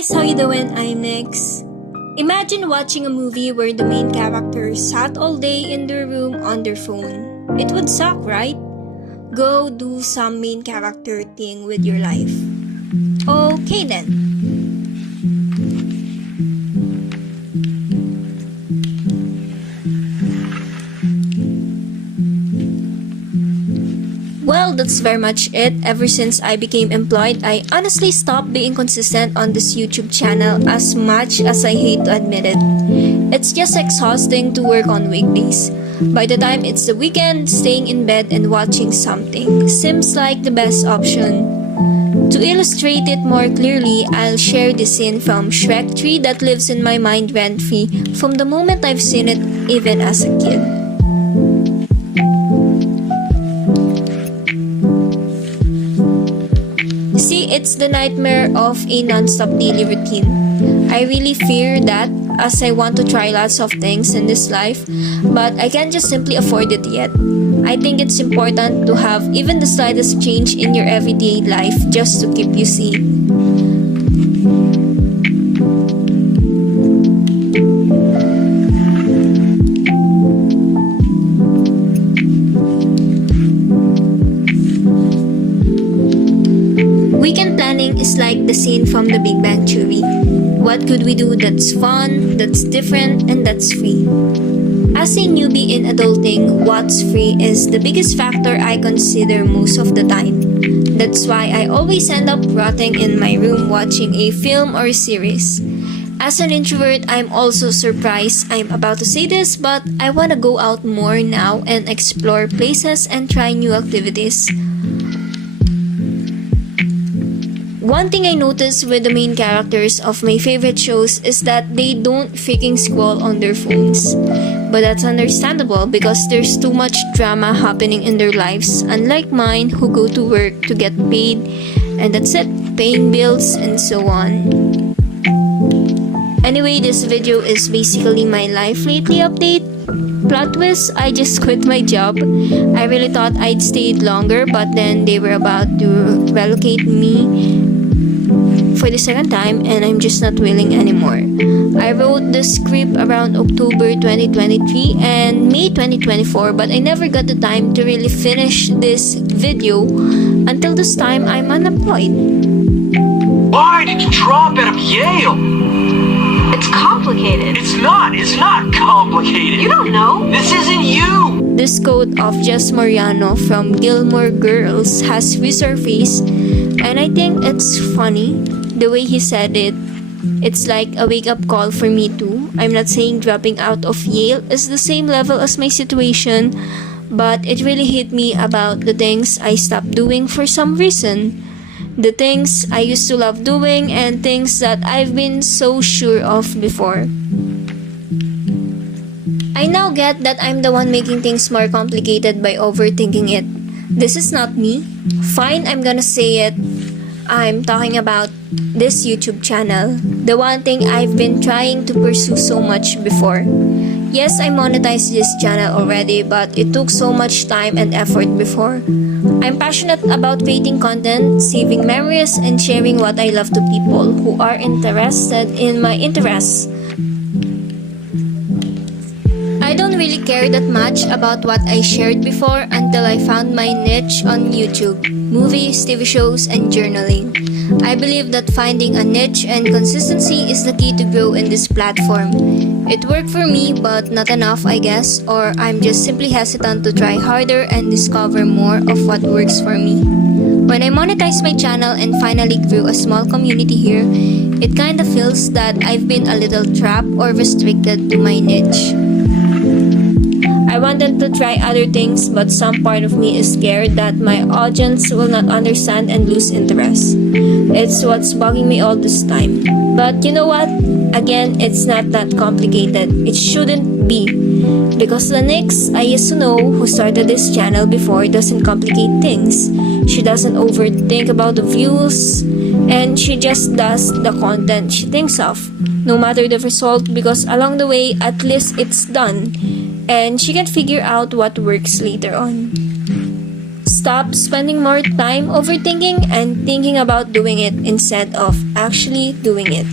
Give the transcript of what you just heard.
guys, how you doing? I'm Nix. Imagine watching a movie where the main character sat all day in their room on their phone. It would suck, right? Go do some main character thing with your life. Okay then. Well, that's very much it. Ever since I became employed, I honestly stopped being consistent on this YouTube channel as much as I hate to admit it. It's just exhausting to work on weekdays. By the time it's the weekend, staying in bed and watching something seems like the best option. To illustrate it more clearly, I'll share the scene from Shrek 3 that lives in my mind rent-free from the moment I've seen it even as a kid. See, it's the nightmare of a non-stop daily routine. I really fear that as I want to try lots of things in this life, but I can't just simply afford it yet. I think it's important to have even the slightest change in your everyday life just to keep you sane. Weekend planning is like the scene from The Big Bang Theory. What could we do that's fun, that's different, and that's free? As a newbie in adulting, what's free is the biggest factor I consider most of the time. That's why I always end up rotting in my room watching a film or series. As an introvert, I'm also surprised I'm about to say this, but I want to go out more now and explore places and try new activities. One thing I noticed with the main characters of my favorite shows is that they don't freaking scroll on their phones. But that's understandable because there's too much drama happening in their lives, unlike mine who go to work to get paid and that's it, paying bills and so on. Anyway, this video is basically my life lately update. Plot twist, I just quit my job. I really thought I'd stayed longer, but then they were about to relocate me for the second time and I'm just not willing anymore. I wrote the script around October 2023 and May 2024, but I never got the time to really finish this video until this time I'm unemployed. Why did you drop out of Yale? It's complicated. It's not complicated. You don't know. This isn't you. This quote of Jess Mariano from Gilmore Girls has resurfaced and I think it's funny the way he said it. It's like a wake-up call for me too. I'm not saying dropping out of Yale is the same level as my situation, but it really hit me about the things I stopped doing for some reason. The things I used to love doing and things that I've been so sure of before. I now get that I'm the one making things more complicated by overthinking it. This is not me. Fine, I'm gonna say it. I'm talking about this YouTube channel, the one thing I've been trying to pursue so much before. Yes, I monetized this channel already, but it took so much time and effort before. I'm passionate about creating content, saving memories, and sharing what I love to people who are interested in my interests. I don't really care that much about what I shared before until I found my niche on YouTube, movies, TV shows, and journaling. I believe that finding a niche and consistency is the key to grow in this platform. It worked for me, but not enough, I guess, or I'm just simply hesitant to try harder and discover more of what works for me. When I monetized my channel and finally grew a small community here, it kinda feels that I've been a little trapped or restricted to my niche. I wanted to try other things, but some part of me is scared that my audience will not understand and lose interest. It's what's bugging me all this time. But you know what? Again, it's not that complicated. It shouldn't be. Because the Nix I used to know who started this channel before doesn't complicate things. She doesn't overthink about the views, and she just does the content she thinks of, no matter the result, because along the way, at least it's done. And she can figure out what works later on. stop spending more time overthinking and thinking about doing it instead of actually doing it.